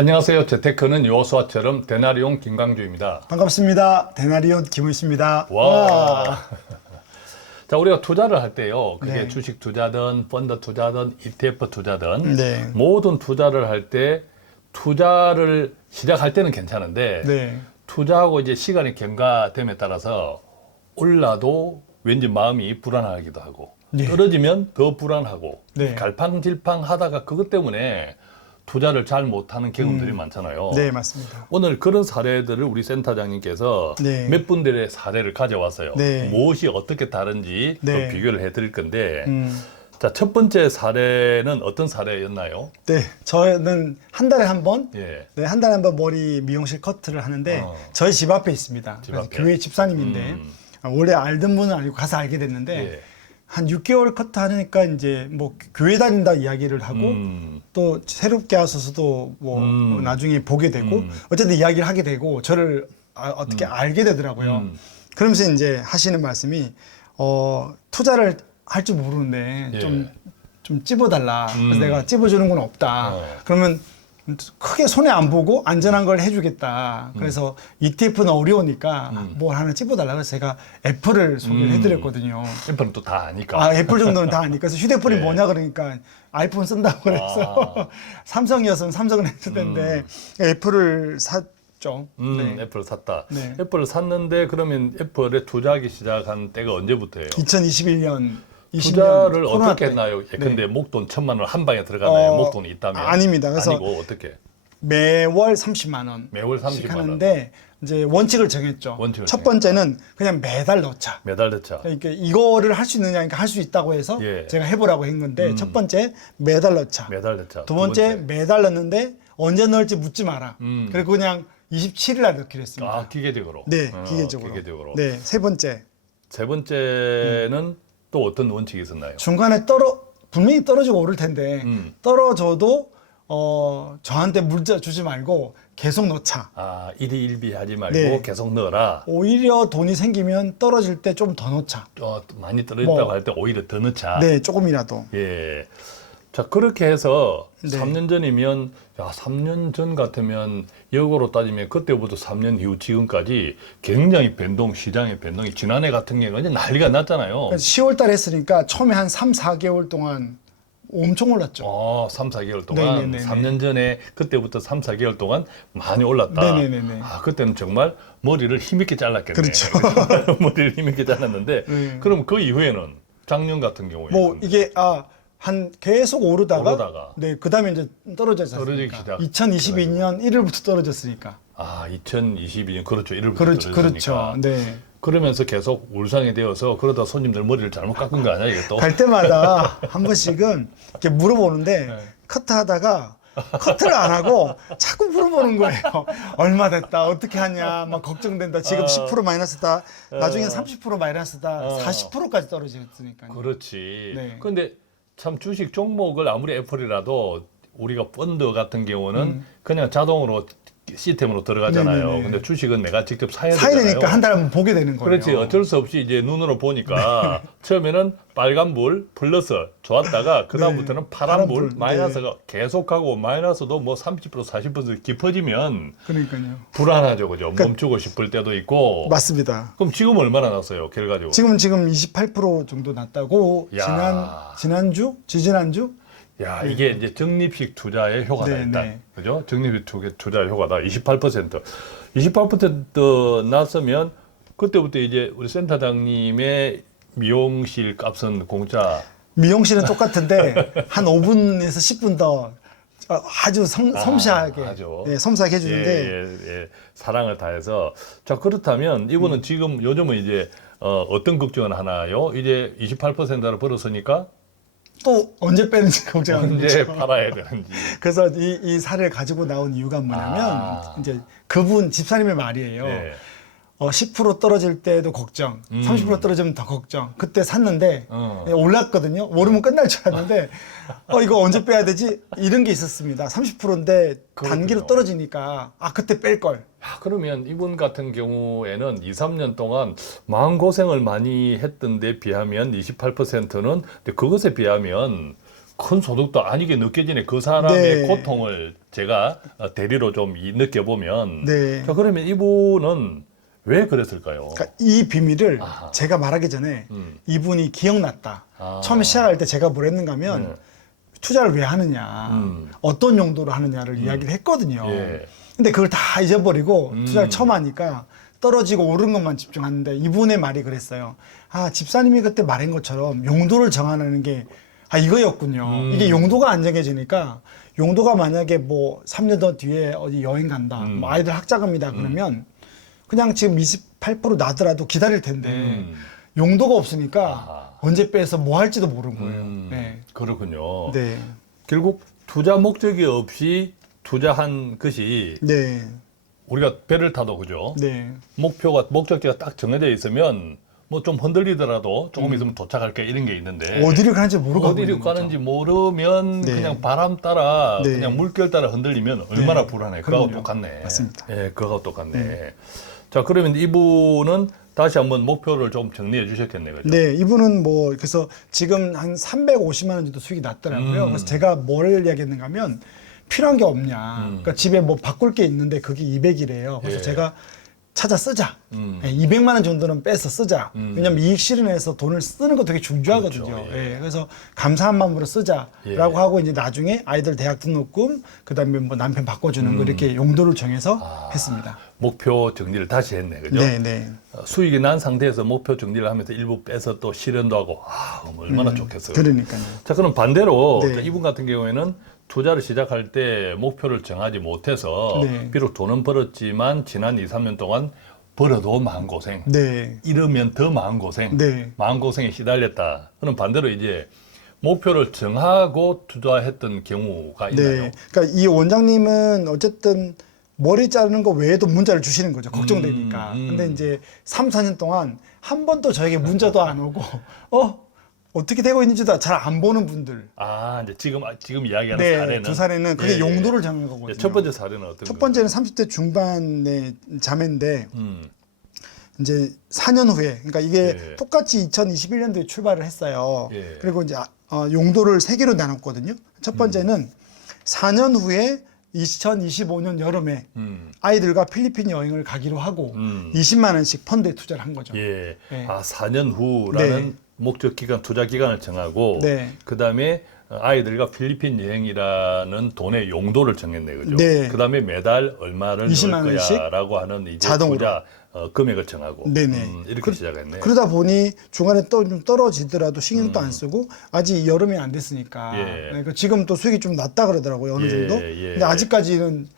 안녕하세요. 재테크는 요소와처럼 데나리온 김강주입니다. 반갑습니다. 데나리온 김은수입니다. 와. 자, 우리가 투자를 할 때요. 그게 네. 주식 투자든 펀드 투자든 ETF 투자든 네. 모든 투자를 할 때 투자를 시작할 때는 괜찮은데 네. 투자하고 이제 시간이 경과됨에 따라서 올라도 왠지 마음이 불안하기도 하고 네. 떨어지면 더 불안하고 네. 갈팡질팡 하다가 그것 때문에 투자를 잘 못하는 경험들이 많잖아요. 네, 맞습니다. 오늘 그런 사례들을 우리 센터장님께서 네. 몇 분들의 사례를 가져왔어요. 네. 무엇이 어떻게 다른지 네. 좀 비교를 해드릴 건데 자, 자, 첫 번째 사례는 어떤 사례였나요? 네, 저는 한 달에 한 번, 예. 네, 한 달에 한 번 머리 미용실 커트를 하는데 저희 집 앞에 있습니다. 집 그래서 앞에. 교회 집사님인데 원래 알던 분은 아니고 가서 알게 됐는데 예. 한 6개월 커트 하니까 이제 뭐 교회 다닌다 이야기를 하고 또 새롭게 와서도 뭐 나중에 보게 되고 어쨌든 이야기를 하게 되고 저를 어떻게 알게 되더라고요. 그러면서 이제 하시는 말씀이 투자를 할 줄 모르는데 예. 좀 찝어달라. 그래서 내가 찝어주는 건 없다. 그러면 크게 손해 안 보고 안전한 걸 해주겠다. 그래서 ETF는 어려우니까 뭘 하나 찝어달라. 그래서 제가 애플을 소개를 해드렸거든요. 앰플은 또 다 아니까. 아, 애플 정도는 다 아니까. 그래서 휴대폰이 네. 뭐냐 그러니까 아이폰 쓴다고 그래서 삼성이었으면 삼성을 했을 텐데 애플을 샀죠. 네. 애플을 샀다. 네. 애플을 샀는데 그러면 애플에 투자하기 시작한 때가 언제부터예요? 2021년 투자를 코로나 어떻게 때. 했나요? 예컨대 네. 목돈 1,000만 원 한 방에 들어가나요? 어, 목돈이 있다면? 아닙니다. 그래서 아니고 어떻게? 매월 30만 원. 매월 30만 원. 하는데 이제 원칙을 정했죠. 원칙을 첫 번째는 그냥 매달 넣자. 매달 넣자. 그러니까 이거를 할 수 있느냐, 그러니까 할 수 있다고 해서 예. 제가 해보라고 한 건데 첫 번째 매달 넣자. 매달 넣자. 두 번째 매달 넣는데 언제 넣을지 묻지 마라. 그리고 그냥 27일 날 넣기로 했습니다. 아, 기계적으로. 네, 기계적으로. 기계적으로. 네, 세 번째 세 번째는 또 어떤 원칙이 있었나요? 중간에 분명히 떨어지고 오를 텐데 떨어져도 저한테 물자 주지 말고 계속 넣자. 아, 일희일비하지 말고 네. 계속 넣어라. 오히려 돈이 생기면 떨어질 때 좀 더 넣자. 많이 떨어졌다고 뭐. 할 때 오히려 더 넣자. 네, 조금이라도. 예. 자, 그렇게 해서 네. 3년 전이면, 야, 3년 전 같으면 역으로 따지면 그때부터 3년 이후 지금까지 굉장히 시장의 변동이 지난해 같은 경우는 난리가 났잖아요. 10월 달에 했으니까 처음에 한 3, 4개월 동안 엄청 올랐죠. 3, 4개월 동안, 네네네네. 3년 전에 그때부터 3, 4개월 동안 많이 올랐다. 네네네네. 아, 그때는 정말 머리를 힘있게 잘랐겠네. 그렇죠. 머리를 힘있게 잘랐는데, 네. 그럼 그 이후에는 작년 같은 경우에 뭐 이게 한 계속 오르다가 네, 그다음에 이제 떨어졌지 떨어지기 않습니까? 시작. 2022년 1월부터 떨어졌으니까. 2022년 그렇죠. 1월부터 그렇죠. 떨어지니까. 네. 그러면서 계속 울상이 되어서 그러다 손님들 머리를 잘못 깎은 거 아니야 이게 또? 갈 때마다 한 번씩은 이렇게 물어보는데 네. 커트하다가 커트를 안 하고 자꾸 물어보는 거예요. 얼마 됐다, 어떻게 하냐, 막 걱정된다. 지금 10% 마이너스다, 나중엔 30% 마이너스다, 40%까지 떨어졌으니까요. 그렇지. 네. 근데 참 주식 종목을 아무리 애플이라도 우리가 펀드 같은 경우는 그냥 자동으로 시스템으로 들어가잖아요. 네네네. 근데 주식은 내가 직접 사야 사야 되잖아요. 되니까 한 달에 한번 보게 되는 거예요. 그렇지. 어쩔 수 없이 이제 눈으로 보니까 처음에는 빨간불 플러스 좋았다가 그다음부터는 파란불 파란불, 마이너스가 계속하고 마이너스도 뭐 30% 40% 깊어지면 그러니까요. 불안하죠. 그죠? 멈추고 싶을 때도 있고. 맞습니다. 그럼 지금 얼마나 났어요? 결과적으로. 지금 28% 정도 났다고 야. 지난주 야, 이게 이제 적립식 투자의 효과다, 네, 일단. 네. 그죠? 적립식 투자의 효과다. 28%. 28% 났으면 그때부터 이제 우리 센터장님의 미용실 값은 공짜. 미용실은 똑같은데 한 5분에서 10분 더 아주 섬세하게 아주. 네, 섬세하게 해주는데 예. 사랑을 다해서. 자, 그렇다면 이거는 지금 요즘은 이제 어떤 걱정을 하나요? 이제 28%를 벌었으니까 또 언제 빼는지 걱정하는 언제 거죠. 팔아야 되는지. 그래서 이 사례를 가지고 나온 이유가 뭐냐면 이제 그분 집사님의 말이에요. 네. 10% 떨어질 때도 걱정, 30% 떨어지면 더 걱정. 그때 샀는데 올랐거든요. 오르면 끝날 줄 알았는데 이거 언제 빼야 되지? 이런 게 있었습니다. 30%인데 단기로 떨어지니까 그때 뺄 걸. 그러면 이분 같은 경우에는 2, 3년 동안 마음고생을 많이 했던 데 비하면 28%는 그것에 비하면 큰 소득도 아니게 느껴지네. 그 사람의 네. 고통을 제가 대리로 좀 느껴보면. 네. 자, 그러면 이분은 왜 그랬을까요? 그러니까 이 비밀을 아하. 제가 말하기 전에 이분이 기억났다. 아. 처음에 시작할 때 제가 뭘 했는가 하면 네. 투자를 왜 하느냐, 어떤 용도로 하느냐를 이야기를 했거든요. 예. 근데 그걸 다 잊어버리고 투자를 처음 하니까 떨어지고 오른 것만 집중하는데 이분의 말이 그랬어요. 아, 집사님이 그때 말한 것처럼 용도를 정하는 게 이거였군요. 이게 용도가 안 정해지니까 용도가 만약에 뭐 3년 더 뒤에 어디 여행 간다, 뭐 아이들 학자금이다 그러면 그냥 지금 28% 나더라도 기다릴 텐데 용도가 없으니까 아하. 언제 빼서 뭐 할지도 모르는 거예요. 네. 그렇군요. 네. 결국 투자 목적이 없이 투자한 것이 네. 우리가 배를 타도 그죠? 네. 목적지가 딱 정해져 있으면 뭐 좀 흔들리더라도 조금 있으면 도착할게 이런 게 있는데 어디를 가는지 모르고 하고 어디를 있는 거죠. 가는지 모르면 네. 그냥 바람 따라 네. 그냥 물결 따라 흔들리면 얼마나 불안해. 그거하고 그럼요. 똑같네. 맞습니다. 예, 그거하고 똑같네. 자, 그러면 이분은 다시 한번 목표를 좀 정리해 주셨겠네요. 그죠? 네, 이분은 뭐 그래서 지금 한 350만 원 정도 수익이 났더라고요. 그래서 제가 뭘 이야기했는가 하면 필요한 게 없냐. 그러니까 집에 뭐 바꿀 게 있는데 그게 200이래요. 그래서 예. 제가 찾아 쓰자. 200만 원 정도는 빼서 쓰자. 왜냐면 이익 실현해서 돈을 쓰는 거 되게 중요하거든요. 그렇죠. 예. 그래서 감사한 마음으로 쓰자라고 예. 하고 이제 나중에 아이들 대학 등록금, 그다음에 뭐 남편 바꿔주는 거 이렇게 용도를 정해서 했습니다. 목표 정리를 다시 했네. 그죠? 네, 네. 수익이 난 상태에서 목표 정리를 하면서 일부 빼서 또 실현도 하고 얼마나 좋겠어요. 그러니까요. 자, 그럼 반대로 네. 이분 같은 경우에는 투자를 시작할 때 목표를 정하지 못해서 네. 비록 돈은 벌었지만 지난 2, 3년 동안 벌어도 마음고생. 네. 이러면 더 마음고생. 네. 마음고생에 시달렸다. 그럼 반대로 이제 목표를 정하고 투자했던 경우가 있나요? 네. 그러니까 이 원장님은 어쨌든 머리 자르는 거 외에도 문자를 주시는 거죠. 걱정되니까. 근데 이제 3, 4년 동안 한 번도 저에게 문자도 안 오고, 어떻게 되고 있는지도 잘 안 보는 분들. 아, 이제 지금 이야기하는 네, 사례는 두 사례는 그게 예, 용도를 정한 거거든요. 첫 번째 사례는 어떤 첫 거예요? 번째는 30대 중반의 자매인데, 이제 4년 후에, 그러니까 이게 예. 똑같이 2021년도에 출발을 했어요. 예. 그리고 그리고 이제 용도를 3개로 나눴거든요. 첫 번째는 4년 후에 2025년 여름에 아이들과 필리핀 여행을 가기로 하고 20만 원씩 펀드에 투자를 한 거죠. 예. 네. 4년 후라는 네. 목적 기간, 투자 기간을 정하고 네. 그다음에 아이들과 필리핀 여행이라는 돈의 용도를 정했네. 그죠? 네. 그다음에 매달 얼마를 20만 넣을 원씩 거야라고 하는 이제 자동으로. 투자 금액을 정하고 네네. 이렇게 시작했네. 그러다 보니 중간에 또 좀 떨어지더라도 신경도 안 쓰고 아직 여름이 안 됐으니까 예. 네, 지금 또 수익이 좀 낮다 그러더라고요. 어느 예, 정도. 예. 근데 아직까지는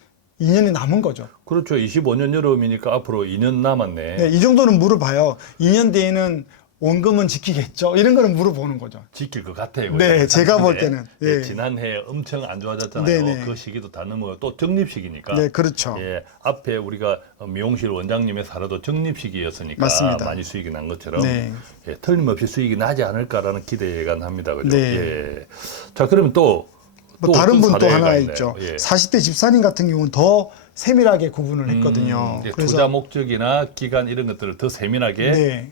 2년이 남은 거죠. 그렇죠. 25년 여름이니까 앞으로 2년 남았네. 네, 이 정도는 물어봐요. 2년 뒤에는 원금은 지키겠죠? 이런 거는 물어보는 거죠. 지킬 것 같아요. 네, 제가 볼 근데, 때는. 예, 네. 지난해 엄청 안 좋아졌잖아요. 네네. 그 시기도 다 넘어요. 또 적립식이니까. 네, 그렇죠. 예, 앞에 우리가 미용실 원장님의 사례도 적립식이었으니까 맞습니다. 많이 수익이 난 것처럼 네. 예, 틀림없이 수익이 나지 않을까라는 기대가 납니다. 그죠? 네. 예. 자, 그러면 또 다른 어떤 분 또 사례가 하나 있나요? 있죠. 예. 40대 집사님 같은 경우는 더 세밀하게 구분을 했거든요. 이제 투자 목적이나 기간 이런 것들을 더 세밀하게 네,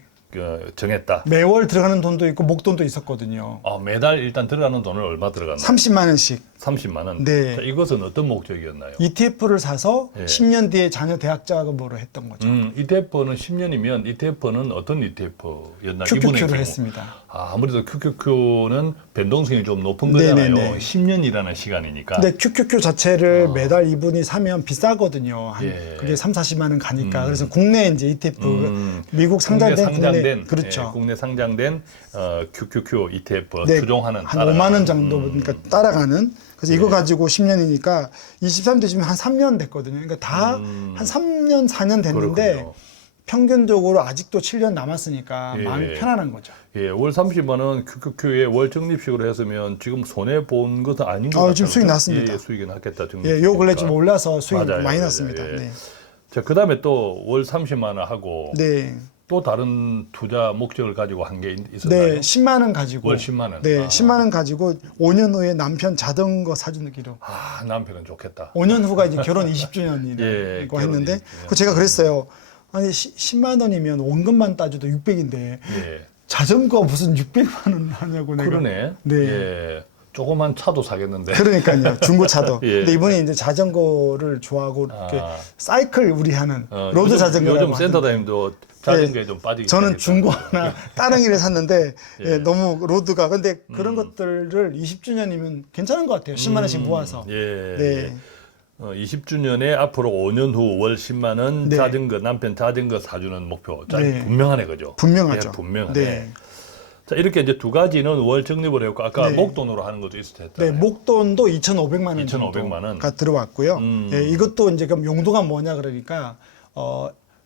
정했다. 매월 들어가는 돈도 있고 목돈도 있었거든요. 매달 일단 들어가는 돈을 얼마 들어갔나요? 30만 원씩 30만 원. 네. 자, 이것은 어떤 목적이었나요? ETF를 사서 예. 10년 뒤에 자녀 대학 자금으로 했던 거죠. ETF는 10년이면 ETF는 어떤 ETF였나요? QQQ를 했습니다. 아무래도 QQQ는 변동성이 좀 높은 거잖아요. 네네네. 10년이라는 시간이니까. 근데 QQQ 자체를 매달 이분이 사면 비싸거든요. 예. 그게 3, 40만 원 가니까. 그래서 국내 이제 ETF 미국 상장된 그렇죠. 예, 국내 상장된 QQQ ETF 네, 추종하는 한 5만 원 정도 그러니까 따라가는. 그래서 이거 가지고 10년이니까 23대 지금 한 3년 됐거든요. 그러니까 다 한 3년, 4년 됐는데 그렇군요. 평균적으로 아직도 7년 남았으니까 예. 마음이 편안한 거죠. 예, 월 30만 원 QQQ에 월 적립식으로 했으면 지금 손해 본 것은 아닌 것 같아요. 지금 수익 났습니다. 예, 수익이 났겠다. 예, 요 근래 좀 올라서 수익이 맞아요, 많이 맞아요. 났습니다. 예. 네. 자, 그다음에 또 월 30만 원 하고 네. 또 다른 투자 목적을 가지고 한 게 있었나요? 네, 10만 원 가지고 월 10만 원. 네, 아. 10만 원 가지고 5년 후에 남편 자전거 사주기로. 남편은 좋겠다. 5년 후가 이제 결혼 20주년이고 예, 했는데 결혼이. 그 제가 그랬어요. 아니 10만 원이면 원금만 따져도 600인데 예. 자전거 무슨 600만 원 하냐고 내가. 그러네. 네. 예. 조그만 차도 사겠는데. 그러니까요. 중고차도. 예. 근데 이번에 이제 자전거를 좋아하고 이렇게 아. 사이클 우리 하는 로드 요즘 자전거라고 센터 하던데. 다님도 자전거에 좀 빠지기 저는 시작했다. 중고 하나 따릉이를 샀는데 예. 예, 너무 로드가 근데 그런 것들을 20주년이면 괜찮은 것 같아요. 10만 원씩 모아서. 예. 네. 20주년에 앞으로 5년 후 월 10만 원 네. 자전거 남편 자전거 사주는 목표. 자, 네. 분명하네 그죠? 분명하죠. 예, 분명하네. 네. 자, 이렇게 이제 두 가지는 월 적립을 했고 아까 네. 목돈으로 하는 것도 있을 텐데. 네, 목돈도 2,500만 원 2,500만 원. 정도가 들어왔고요. 예, 이것도 이제 그럼 용도가 뭐냐 그러니까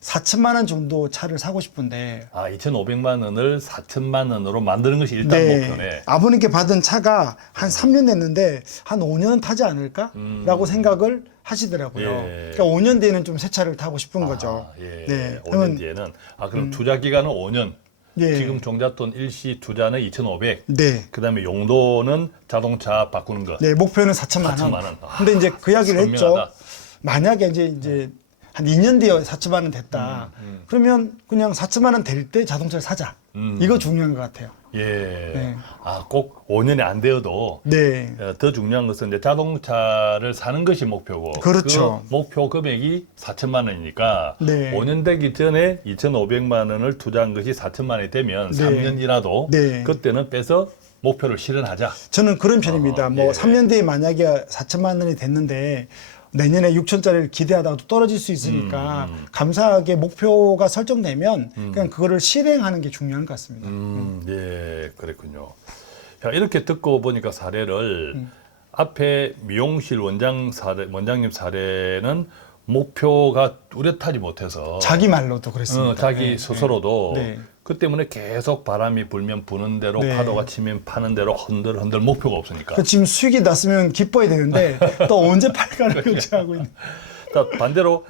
4천만 원 정도 차를 사고 싶은데 2,500만 원을 4천만 원으로 만드는 것이 일단 목표네. 아버님께 받은 차가 한 3년 됐는데 한 5년은 타지 않을까라고 생각을 하시더라고요. 예. 그러니까 5년 뒤에는 좀 새 차를 타고 싶은 거죠. 예. 네, 5년 그러면 뒤에는 그럼 투자 기간은 5년. 예. 지금 종잣돈 일시 투자는 2,500. 네. 그다음에 용도는 자동차 바꾸는 것. 네, 목표는 4천만 4천만 원. 원. 근데 이제 그 이야기를 했죠. 선명하다. 만약에 이제 한 2년 뒤에 4천만 원 됐다. 그러면 그냥 4천만 원 될 때 자동차를 사자. 이거 중요한 것 같아요. 예. 네. 꼭 5년이 안 되어도 네. 더 중요한 것은 이제 자동차를 사는 것이 목표고 그렇죠. 그 목표 금액이 4천만 원이니까 네. 5년 되기 전에 2,500만 원을 투자한 것이 4천만 원이 되면 네. 3년 지나도 네. 그때는 빼서 목표를 실현하자. 저는 그런 편입니다. 뭐 예. 3년 뒤에 만약에 4천만 원이 됐는데 내년에 6천짜리를 기대하다가 또 떨어질 수 있으니까 감사하게 목표가 설정되면 그냥 그거를 실행하는 게 중요한 것 같습니다. 예, 그랬군요. 자, 이렇게 듣고 보니까 사례를 앞에 미용실 원장님 사례는 목표가 뚜렷하지 못해서 자기 말로도 그랬습니다. 자기 네, 스스로도 네. 그 때문에 계속 바람이 불면 부는 대로 네. 파도가 치면 파는 대로 흔들흔들 목표가 없으니까. 그 지금 수익이 났으면 기뻐야 되는데 또 언제 팔까를 걱정하고 있는. 자, 반대로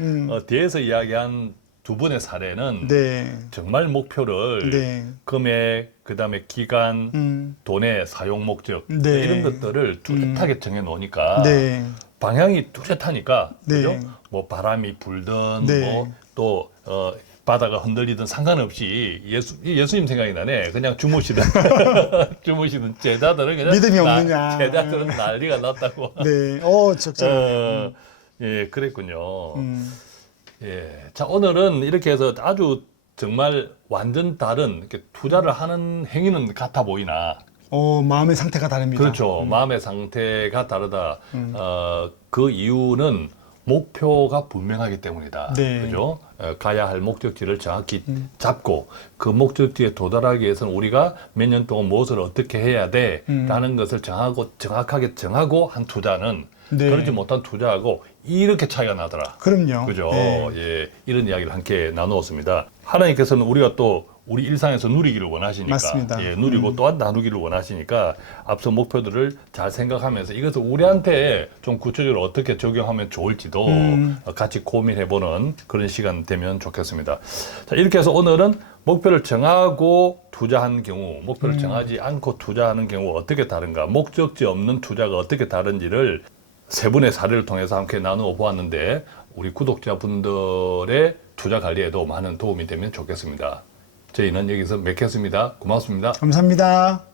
뒤에서 이야기한 두 분의 사례는 네. 정말 목표를 네. 금액, 그다음에 기간, 돈의 사용 목적 네. 이런 것들을 뚜렷하게 정해 놓으니까 네. 방향이 뚜렷하니까 네. 그죠? 뭐 바람이 불든 네. 뭐 또 바다가 흔들리든 상관없이 예수님 생각이 나네. 그냥 주무시든 주무시든 제자들은 그냥 믿음이 없느냐. 제자들은 난리가 났다고. 네. 적절한. 예, 그랬군요. 예, 자 오늘은 이렇게 해서 아주 정말 완전 다른 이렇게 투자를 하는 행위는 같아 보이나. 마음의 상태가 다릅니다. 그렇죠. 마음의 상태가 다르다. 그 이유는 목표가 분명하기 때문이다. 네. 그죠? 가야 할 목적지를 정확히 잡고 그 목적지에 도달하기 위해서는 우리가 몇 년 동안 무엇을 어떻게 해야 돼? 라는 것을 정확하게 정하고 한 투자는 네. 그러지 못한 투자하고 이렇게 차이가 나더라. 그럼요. 그죠? 네. 예, 이런 이야기를 함께 나누었습니다. 하나님께서는 우리가 또 우리 일상에서 누리기를 원하시니까, 맞습니다. 예, 누리고 또한 나누기를 원하시니까 앞서 목표들을 잘 생각하면서 이것을 우리한테 좀 구체적으로 어떻게 적용하면 좋을지도 같이 고민해보는 그런 시간 되면 좋겠습니다. 자, 이렇게 해서 오늘은 목표를 정하고 투자한 경우, 목표를 정하지 않고 투자하는 경우 어떻게 다른가, 목적지 없는 투자가 어떻게 다른지를 세 분의 사례를 통해서 함께 나누어 보았는데 우리 구독자분들의 투자 관리에도 많은 도움이 되면 좋겠습니다. 저희는 여기서 맺겠습니다. 고맙습니다. 감사합니다.